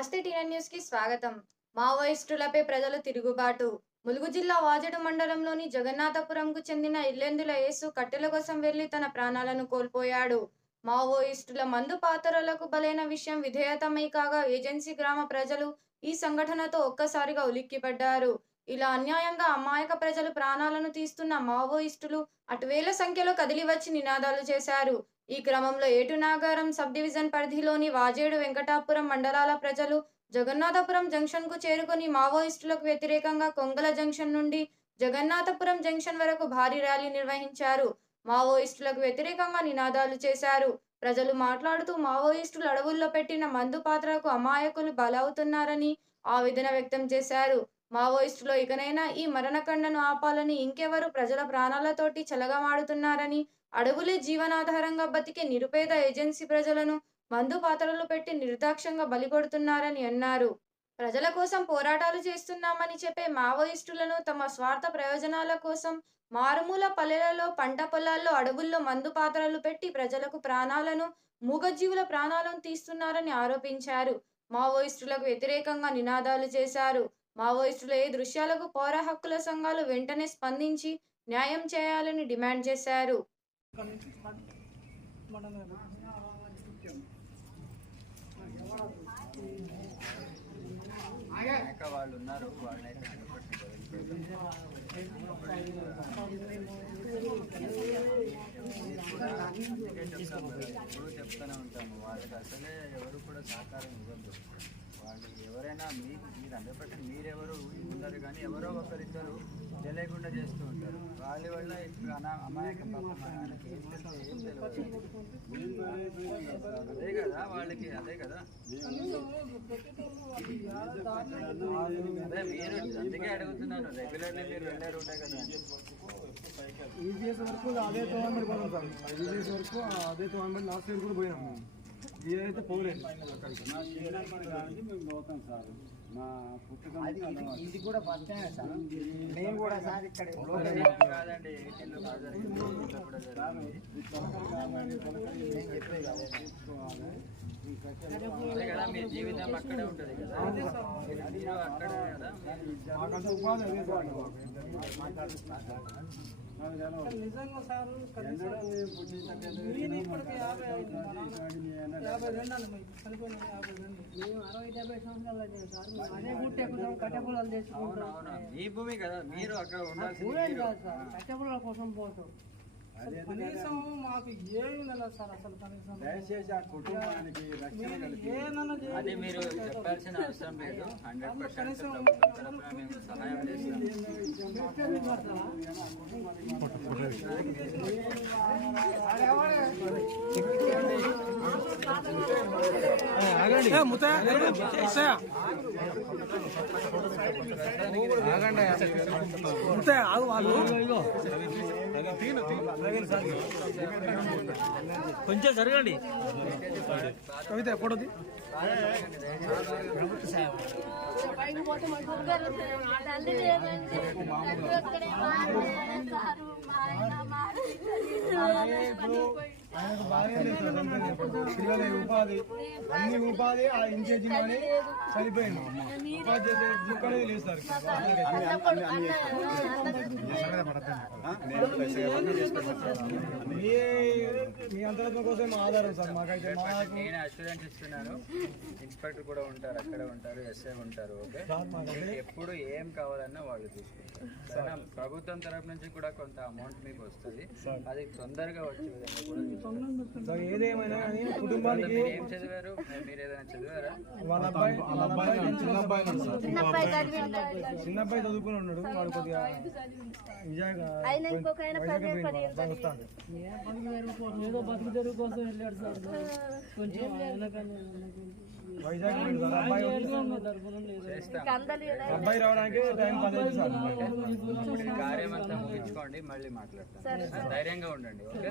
నమస్తే TN news కి స్వాగతం. మావోయిస్టులపై ప్రజలు తిరుగుబాటు. ములుగు జిల్లా వాజేడు మండలంలోని జగన్నాథపురంకు చెందిన ఇల్లెందుల యేసు కట్టెల కోసం వెళ్లి తన ప్రాణాలను కోల్పోయాడు. మావోయిస్టుల మందు పాతరలకు బలైన విషయం విధేయతమై కాగా ఏజెన్సీ గ్రామ ప్రజలు ఈ సంఘటనతో ఒక్కసారిగా ఉలిక్కిపడ్డారు. ఇలా అన్యాయంగా అమాయక ప్రజలు ప్రాణాలను తీస్తున్న మావోయిస్టులు అటువేల సంఖ్యలో కదిలివచ్చి నినాదాలు చేశారు. ఈ క్రమంలో ఏటునాగారం సబ్ డివిజన్ పరిధిలోని వాజేడు వెంకటాపురం మండలాల ప్రజలు జగన్నాథపురం జంక్షన్ కు చేరుకుని మావోయిస్టులకు వ్యతిరేకంగా కొంగల జంక్షన్ నుండి జగన్నాథపురం జంక్షన్ వరకు భారీ ర్యాలీ నిర్వహించారు. మావోయిస్టులకు వ్యతిరేకంగా నినాదాలు చేశారు. ప్రజలు మాట్లాడుతూ మావోయిస్టులు అడవుల్లో పెట్టిన మందు పాత్రకు అమాయకులు బలవుతున్నారని ఆవేదన వ్యక్తం చేశారు. మావోయిస్టులు ఇకనైనా ఈ మరణకండను ఆపాలని, ఇంకెవరు ప్రజల ప్రాణాలతోటి చెలగమాడుతున్నారని, అడవులే జీవనాధారంగా బతికే నిరుపేద ఏజెన్సీ ప్రజలను మందు పాత్రలు పెట్టి నిర్దాక్ష్యంగా బలిగొడుతున్నారని అన్నారు. ప్రజల కోసం పోరాటాలు చేస్తున్నామని చెప్పే మావోయిస్టులను తమ స్వార్థ ప్రయోజనాల కోసం మారుమూల పల్లెలలో, పంట పొలాల్లో, అడవుల్లో మందు పాత్రలు పెట్టి ప్రజలకు ప్రాణాలను, మూగజీవుల ప్రాణాలను తీస్తున్నారని ఆరోపించారు. మావోయిస్టులకు వ్యతిరేకంగా నినాదాలు చేశారు. మావోయిస్టుల ఈ దృశ్యాలకు పౌర హక్కుల సంఘాలు వెంటనే స్పందించి న్యాయం చేయాలని డిమాండ్ చేశారు. వాళ్ళు ఉన్నారు, వాళ్ళైతే ఎప్పుడు చెప్తూనే ఉంటాము, వాళ్ళకి అసలే ఎవరు కూడా సహకారం ఇవ్వద్దు. వాళ్ళు ఎవరైనా మీరు 100% మీరెవరు ఉండరు, కానీ ఎవరో ఒకరిద్దరు తెలియకుండా చేస్తూ ఉంటారు. వాళ్ళ వల్ల ఇప్పుడు అమాయక పాపం ఆయనకి ఏం తెలియదు. అదే కదా వాళ్ళకి, అదే కదా అదే మీరు అందుకే అడుగుతున్నాను. రెగ్యులర్లీ మీరు వెళ్ళే రూటే కదా. ఈజీఎస్ వరకు అదే 200 పోయినాం సార్. ఈజీఎస్ వరకు అదే 200 లాస్ట్ ఇయర్ కూడా పోయినాము. ఇదైతే పోలేదు. మేము పోతాం సార్. మా పుస్తకం ఇది కూడా ఫస్ట్ టైం సార్. మేము కూడా సార్ ఇక్కడ కాదండి, అదే కదా మీ జీవితం అక్కడే ఉంటుంది కదా, అక్కడే కదా. మాకంటే ఉపాధి అదే సార్. నిజంగా సార్ ఇప్పటికి 52 చనిపోయిన 52 మేము 60-70 సంవత్సరాలు సార్. అదే గుట్టే కొంచెం కట్టెపుల్లలు తెచ్చుకుంటాం. మీ భూమి కదా, మీరు అక్కడ ఉండాల్సింది. కట్టెపుల్లల కోసం పోతాం. కనీసం మాకు ఏమి నెలదు సార్. అసలు కనీసం దయచేసి ఆ కుటుంబానికి అది మీరు చెప్పాల్సిన అవసరం లేదు. 100% మేము సహాయం చేస్తాం. కొంచెం జరగండి. కవిత ఎప్పుడది పిల్లల ఉపాధి, అన్ని ఉపాధి ఆ ఇంచేజిలోనే చనిపోయింది. ఉపాధి చేసే ఇక్కడే లేదు సార్. మీ అంతరం కోసం ఆధారం సార్. మాకైతే నేను అష్యూరెన్స్ ఇస్తున్నాను. ఇన్స్పెక్టర్ కూడా ఉంటారు, అక్కడే ఉంటారు, ఎస్ఐ ఉంటారు. ఓకే, ఎప్పుడు ఏం కావాలన్నా వాళ్ళు తీసుకుంటారు. ప్రభుత్వం తరఫు నుంచి కూడా కొంత అమౌంట్ మీకు వస్తుంది, అది తొందరగా వచ్చే విధంగా కూడా. ఏదేమైనా కుటుంబానికి ఏం చదివారు? మీరు ఏదైనా చదివారా? వాళ్ళ అబ్బాయి చిన్న అబ్బాయి చదువుకుని ఉన్నాడు. వాడు కొద్దిగా ఏదో బతుకు తెరుగు కోసం వెళ్ళాడు సార్. కొంచెం వైజాగ్ అబ్బాయి రావడానికి టైం 15 సార్. కార్యం అంతా ముగించుకోండి, మళ్ళీ మాట్లాడతాను. ధైర్యంగా ఉండండి. ఓకే.